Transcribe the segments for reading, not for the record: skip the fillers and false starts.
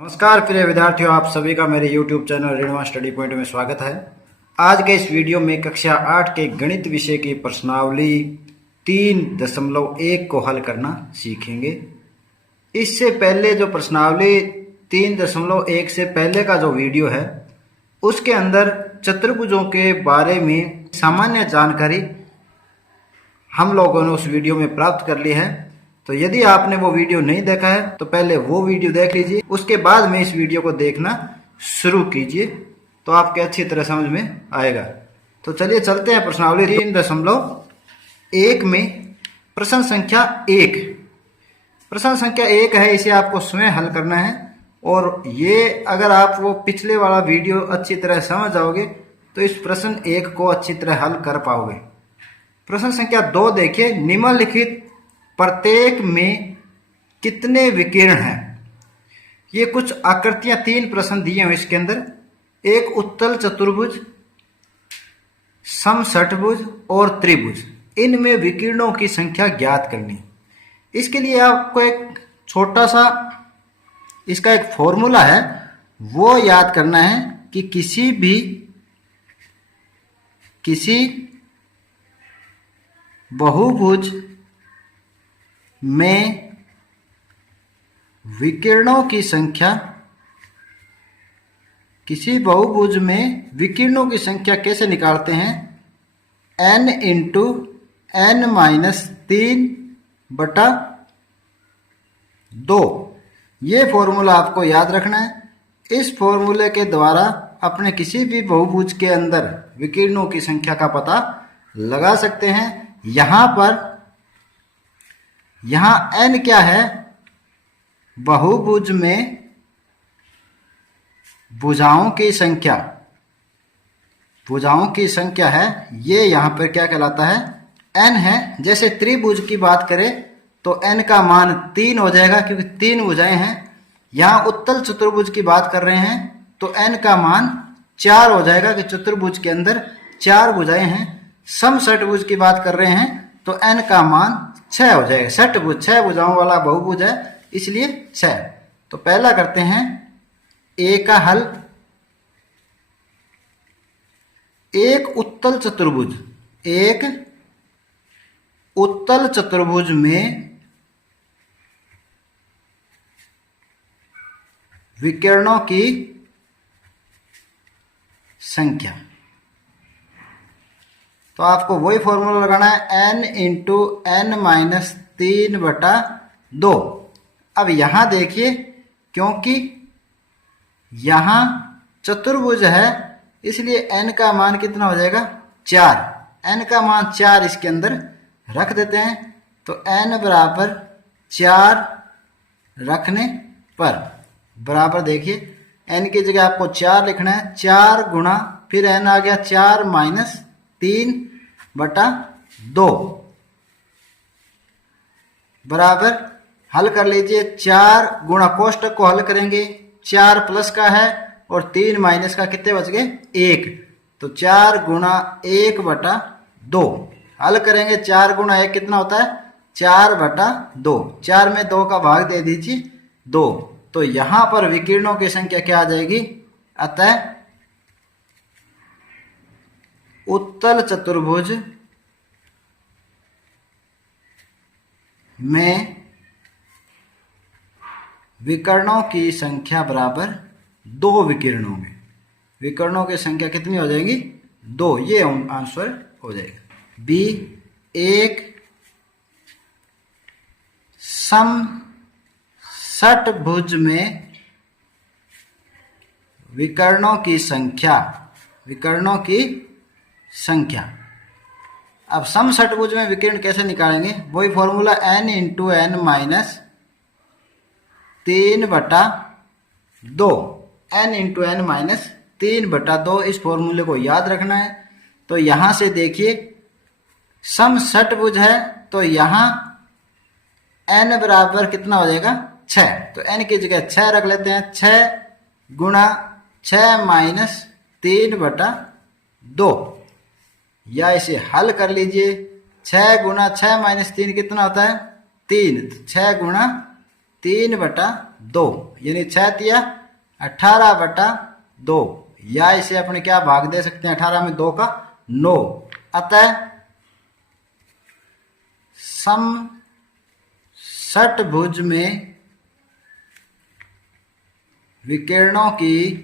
नमस्कार प्रिय विद्यार्थियों, आप सभी का मेरे YouTube चैनल ऋणवा स्टडी पॉइंट में स्वागत है। आज के इस वीडियो में कक्षा 8 के गणित विषय की प्रश्नावली 3.1 को हल करना सीखेंगे। इससे पहले जो प्रश्नावली 3.1 से पहले का जो वीडियो है उसके अंदर चतुर्भुजों के बारे में सामान्य जानकारी हम लोगों ने उस वीडियो में प्राप्त कर ली है। तो यदि आपने वो वीडियो नहीं देखा है तो पहले वो वीडियो देख लीजिए, उसके बाद में इस वीडियो को देखना शुरू कीजिए तो आपके अच्छी तरह समझ में आएगा। तो चलिए चलते हैं प्रश्नावली 3.1 में प्रश्न संख्या 1। प्रश्न संख्या 1 है, इसे आपको स्वयं हल करना है और ये अगर आप वो पिछले वाला वीडियो अच्छी तरह समझ जाओगे तो इस प्रश्न 1 को अच्छी तरह हल कर पाओगे। प्रश्न संख्या 2 देखिए, निम्नलिखित प्रत्येक में कितने विकिरण हैं। ये कुछ आकृतियां 3 प्रश्न दिए हैं इसके अंदर, एक उत्तल चतुर्भुज, समषट्भुज और त्रिभुज। इनमें विकिरणों की संख्या ज्ञात करनी। इसके लिए आपको एक छोटा सा इसका एक फॉर्मूला है वो याद करना है कि किसी बहुभुज में विकिरणों की संख्या, किसी बहुभुज में विकिरणों की संख्या कैसे निकालते हैं, n इंटू n माइनस 3/2। ये फॉर्मूला आपको याद रखना है। इस फॉर्मूले के द्वारा अपने किसी भी बहुभुज के अंदर विकिरणों की संख्या का पता लगा सकते हैं। यहाँ n क्या है, बहुभुज में भुजाओं की संख्या है। ये यहाँ पर क्या कहलाता है, n है। जैसे त्रिभुज की बात करें तो n का मान 3 हो जाएगा क्योंकि 3 भुजाएं हैं। यहाँ उत्तल चतुर्भुज की बात कर रहे हैं तो n का मान 4 हो जाएगा कि चतुर्भुज के अंदर 4 भुजाएं हैं। समषट्भुज की बात कर रहे हैं तो n का मान 6 हो जाएगा। षट्भुज 6 भुजाओं वाला बहुभुज है इसलिए 6। तो पहला करते हैं a का हल। एक उत्तल चतुर्भुज में विकिरणों की संख्या, तो आपको वही फॉर्मूला लगाना है, n इंटू n माइनस 3/2। अब यहां देखिए, क्योंकि यहां चतुर्भुज है इसलिए n का मान कितना हो जाएगा, 4। n का मान 4 इसके अंदर रख देते हैं तो n बराबर 4 रखने पर बराबर, देखिए n की जगह आपको 4 लिखना है। 4 गुणा फिर n आ गया 4 माइनस 3/2 बराबर, हल कर लीजिए। 4 गुणा कोष्टक को हल करेंगे, 4 प्लस का है और 3 माइनस का, कितने बच गए, 1। तो 4 गुणा 1/2 हल करेंगे। 4 गुणा 1 कितना होता है, 4/2। 4 में 2 का भाग दे दीजिए 2। तो यहां पर विकिरणों की संख्या क्या आ जाएगी, अतः उत्तल चतुर्भुज में विकर्णों की संख्या बराबर 2 विकिरणों में। विकर्णों की संख्या कितनी हो जाएगी, 2। ये आंसर हो जाएगा बी। एक समषट्भुज में विकर्णों की संख्या। अब समषट्भुज में विकिरण कैसे निकालेंगे, वही formula, n into n minus 3/2। n into n minus 3/2 इस फॉर्मूले को याद रखना है। तो यहां से देखिए, समषट्भुज है तो यहां n बराबर कितना हो जाएगा, 6। तो n की जगह 6 रख लेते हैं। 6 गुणा 6 माइनस 3/2, या इसे हल कर लीजिए। 6 गुणा 6 माइनस 3 कितना होता है, 3। 6 गुणा 3/2 2, यानी 6×18/2, या इसे अपने क्या भाग दे सकते हैं 18 में 2 का 9। अतः समषटभुज में विकिरणों की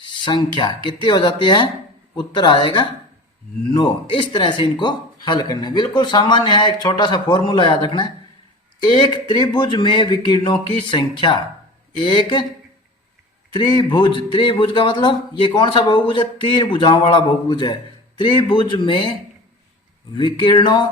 संख्या कितनी हो जाती है? उत्तर आएगा 9। इस तरह से इनको हल करना है, बिल्कुल सामान्य है। एक छोटा सा फॉर्मूला याद रखना है, एक त्रिभुज में विकिरणों की संख्या, एक त्रिभुज, त्रिभुज का मतलब ये कौन सा बहुभुज है? 3 भुजाओं वाला बहुभुज है। त्रिभुज में विकिरणों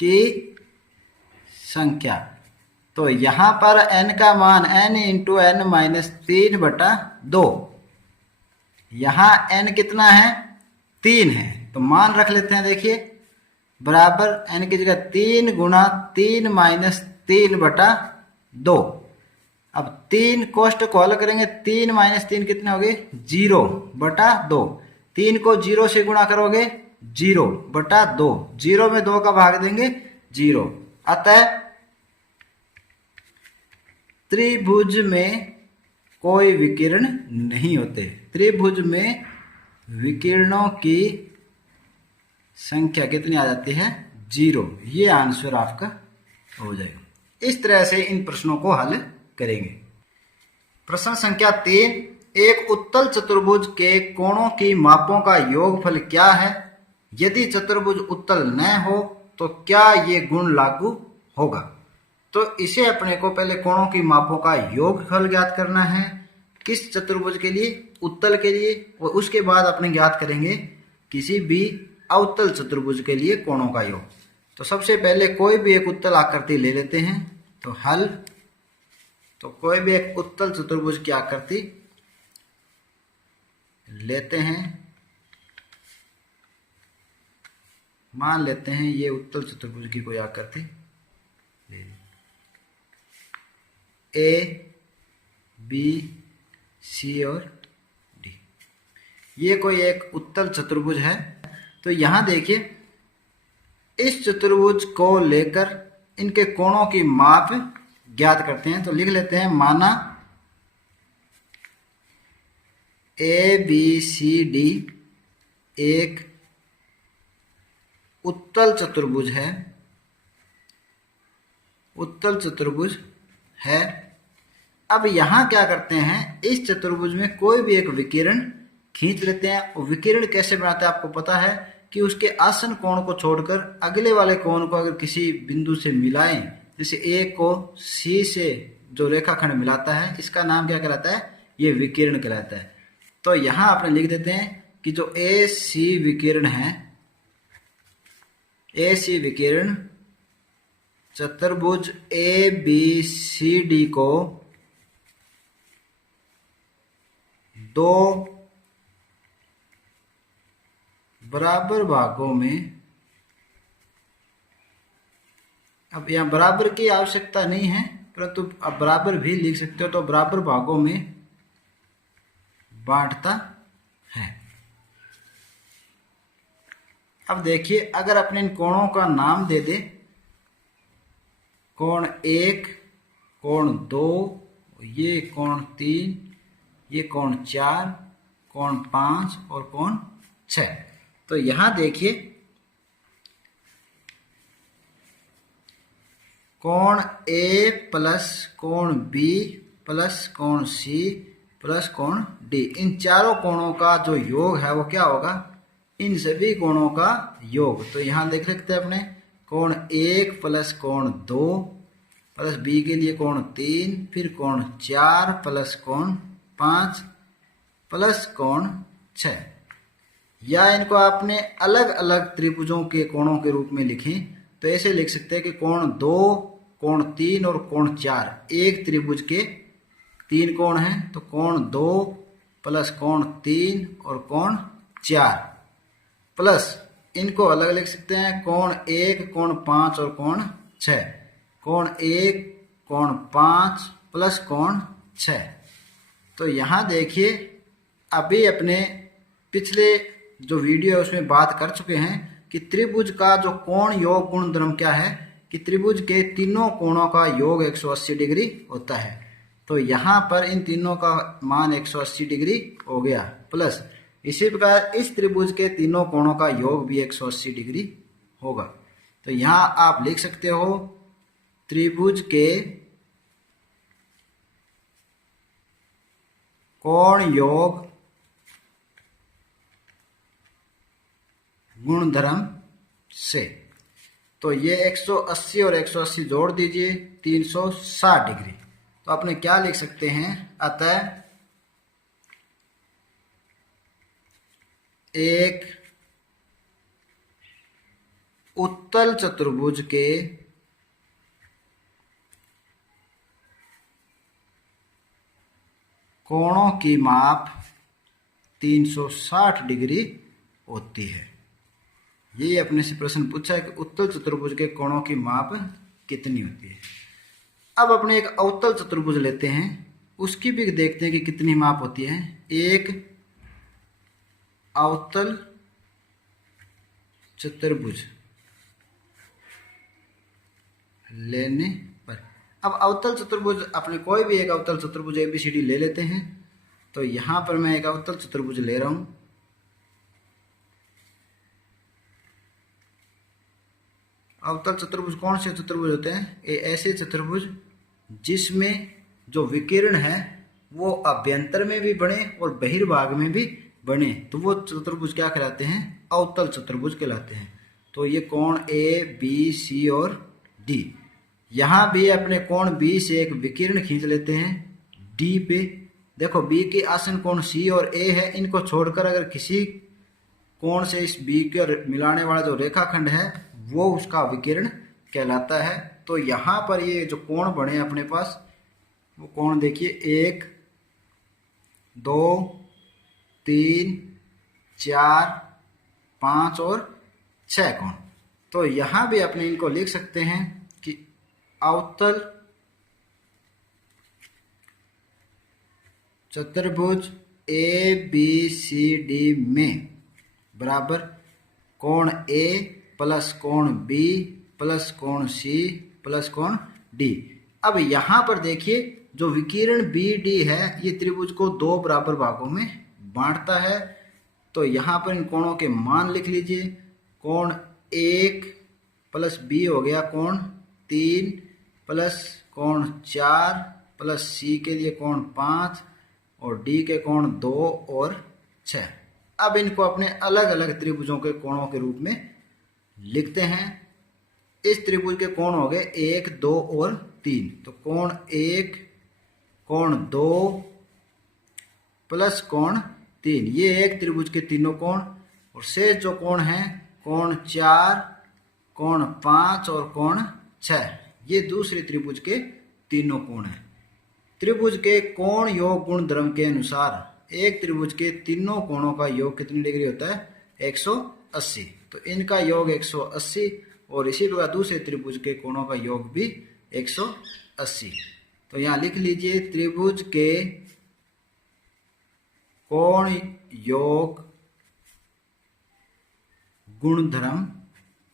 की संख्या, तो यहां पर n का मान n × n-3/2, यहां n कितना है? 3 है, तो मान रख लेते हैं। देखिए बराबर n की जगह 3 × 3-3/2। अब 3 कोष्ट को हल करेंगे, 3 - 3 कितने हो गए? 0/2। 3 को 0 से गुणा करोगे 0/2, 0 में 2 का भाग देंगे 0। अतः त्रिभुज में कोई विकिरण नहीं होते। त्रिभुज में विकिरणों की संख्या कितनी आ जाती है? 0। ये आंसर आपका हो जाएगा। इस तरह से इन प्रश्नों को हल करेंगे। प्रश्न संख्या 3, एक उत्तल चतुर्भुज के कोणों की मापों का योगफल क्या है? यदि चतुर्भुज उत्तल न हो तो क्या ये गुण लागू होगा? तो इसे अपने को पहले कोणों की मापों का योगफल ज्ञात करना है, किस चतुर्भुज के लिए? उत्तल के लिए। और उसके बाद अपने ज्ञात करेंगे किसी भी अवतल चतुर्भुज के लिए कोणों का योग। तो सबसे पहले कोई भी एक उत्तल आकृति ले लेते हैं। तो हल, तो कोई भी एक उत्तल चतुर्भुज की आकृति लेते हैं। मान लेते हैं ये उत्तल चतुर्भुज की कोई आकृति ले ली, ए, बी, सी और डी। ये कोई एक उत्तल चतुर्भुज है। तो यहां देखिए इस चतुर्भुज को लेकर इनके कोणों की माप ज्ञात करते हैं। तो लिख लेते हैं, माना ए बी सी डी एक उत्तल चतुर्भुज है, उत्तल चतुर्भुज है। अब यहां क्या करते हैं, इस चतुर्भुज में कोई भी एक विकिरण खींच लेते हैं। और विकिरण कैसे बनाते हैं आपको पता है कि उसके आसन कोण को छोड़कर अगले वाले कोण को अगर किसी बिंदु से मिलाएं, जैसे ए को सी से जो रेखाखंड मिलाता है, इसका नाम क्या कहलाता है? ये विकिरण कहलाता है। तो यहां आपने लिख देते हैं कि जो ए सी विकिरण है, ए सी विकिरण चतुर्भुज ए बी सी डी को 2 बराबर भागों में, अब यहां बराबर की आवश्यकता नहीं है परंतु अब बराबर भी लिख सकते हो, तो बराबर भागों में बांटता है। अब देखिए अगर अपने इन कोणों का नाम दे दे, कोण 1, कोण 2, ये कोण 3, ये कोण 4, कोण 5 और कोण 6। तो यहां देखिए कोण ए प्लस कोण बी प्लस कोण सी प्लस कोण डी, इन चारों कोणों का जो योग है वो क्या होगा? इन सभी कोणों का योग। तो यहां देख सकते हैं अपने कोण 1 प्लस कोण 2 प्लस बी के लिए कोण 3, फिर कोण 4 प्लस कोण 5 प्लस कोण 6। या इनको आपने अलग अलग त्रिभुजों के कोणों के रूप में लिखें तो ऐसे लिख सकते हैं कि कोण 2, कोण 3 और कोण 4, एक त्रिभुज के 3 कोण हैं। तो कोण 2 प्लस कोण 3 और कोण 4 प्लस इनको अलग लिख सकते हैं, कोण 1, कोण 5 और कोण 6, कोण 1, कोण 5 प्लस कोण 6। तो यहां देखिए अभी अपने पिछले जो वीडियो है उसमें बात कर चुके हैं कि त्रिभुज का जो कोण योग गुणधर्म क्या है? कि त्रिभुज के तीनों कोणों का योग 180 डिग्री होता है। तो यहाँ पर इन तीनों का मान 180 डिग्री हो गया, प्लस इसी प्रकार इस त्रिभुज के तीनों कोणों का योग भी 180 डिग्री होगा। तो यहाँ आप लिख सकते हो त्रिभुज के कोण योग गुणधर्म से। तो ये 180 और 180 जोड़ दीजिए 360 डिग्री। तो अपने क्या लिख सकते हैं, अतः एक उत्तल चतुर्भुज के कोणों की माप 360 डिग्री होती है। ये अपने से प्रश्न पूछा है कि उत्तल चतुर्भुज के कोणों की माप कितनी होती है। अब अपने एक अवतल चतुर्भुज लेते हैं, उसकी भी देखते हैं कि कितनी माप होती है। एक अवतल चतुर्भुज लेने पर, अब अवतल चतुर्भुज अपने कोई भी एक अवतल चतुर्भुज ABCD ले लेते हैं। तो यहां पर मैं एक अवतल चतुर्भुज ले रहा हूं। अवतल चतुर्भुज कौन से चतुर्भुज होते हैं, ये ऐसे चतुर्भुज जिसमें जो विकिरण है वो अभ्यंतर में भी बने और बहिर्भाग में भी बने, तो वो चतुर्भुज क्या कहलाते हैं, अवतल चतुर्भुज कहलाते हैं। तो ये कोण ABC और D, यहां भी अपने कोण B से एक विकिरण खींच लेते हैं D पे। देखो B के आसन कोण C और A है, इनको छोड़कर अगर किसी कोण से इस B के मिलाने वाला जो रेखाखंड है वो उसका विकिरण कहलाता है। तो यहाँ पर ये जो कोण बने अपने पास, वो कोण देखिए 1 2 3 4 5 और 6 कोण। तो यहाँ भी अपने इनको लिख सकते हैं कि अवतल चतुर्भुज ABCD में बराबर कोण A प्लस कोण B प्लस कोण C प्लस कोण D। अब यहां पर देखिए जो विकिरण BD है ये त्रिभुज को दो बराबर भागों में बांटता है। तो यहां पर इन कोणों के मान लिख लीजिए। कोण 1 प्लस B हो गया कोण 3 प्लस कोण 4 प्लस C के लिए कोण 5 और D के कोण 2 और 6। अब इनको अपने अलग अलग त्रिभुजों के कोणों के रूप में लिखते हैं। इस त्रिभुज के कोण हो गए 1 2 और 3। तो कोण 1 कोण 2 प्लस कोण 3, ये एक त्रिभुज के तीनों कोण। और शेष जो कोण हैं कोण 4 कोण 5 और कोण 6, ये दूसरे त्रिभुज के तीनों कोण हैं। त्रिभुज के कोण योग गुणधर्म के अनुसार एक त्रिभुज के तीनों कोणों का योग कितनी डिग्री होता है, 180। तो इनका योग 180 और इसी प्रकार दूसरे त्रिभुज के कोणों का योग भी 180। तो यहाँ लिख लीजिए त्रिभुज के कोण योग गुणधर्म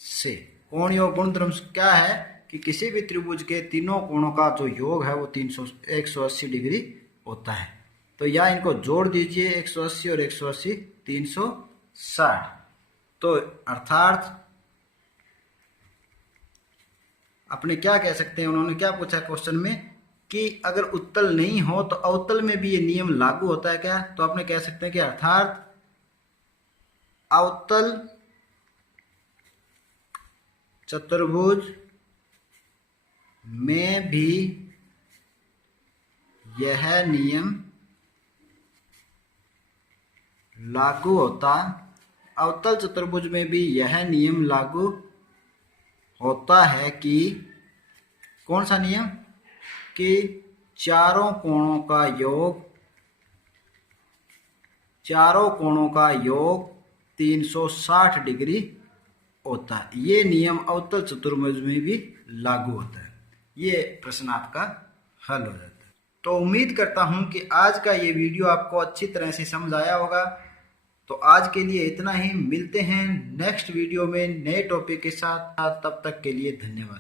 से। कोण योग गुणधर्म क्या है कि किसी भी त्रिभुज के तीनों कोणों का जो योग है वो 180 डिग्री होता है। तो या इनको जोड़ दीजिए 180 और 180 360। तो अर्थात अपने क्या कह सकते हैं, उन्होंने क्या पूछा क्वेश्चन में कि अगर उत्तल नहीं हो तो अवतल में भी ये नियम लागू होता है क्या। तो आपने कह सकते हैं कि अर्थात अवतल चतुर्भुज में भी यह नियम लागू होता, अवतल चतुर्भुज में भी यह नियम लागू होता है कि कौन सा नियम, कि चारों कोणों का योग 360 डिग्री होता है। ये नियम अवतल चतुर्भुज में भी लागू होता है। ये प्रश्न आपका हल हो जाता है। तो उम्मीद करता हूं कि आज का ये वीडियो आपको अच्छी तरह से समझ आया होगा। तो आज के लिए इतना ही, मिलते हैं नेक्स्ट वीडियो में नए टॉपिक के साथ। तब तक के लिए धन्यवाद।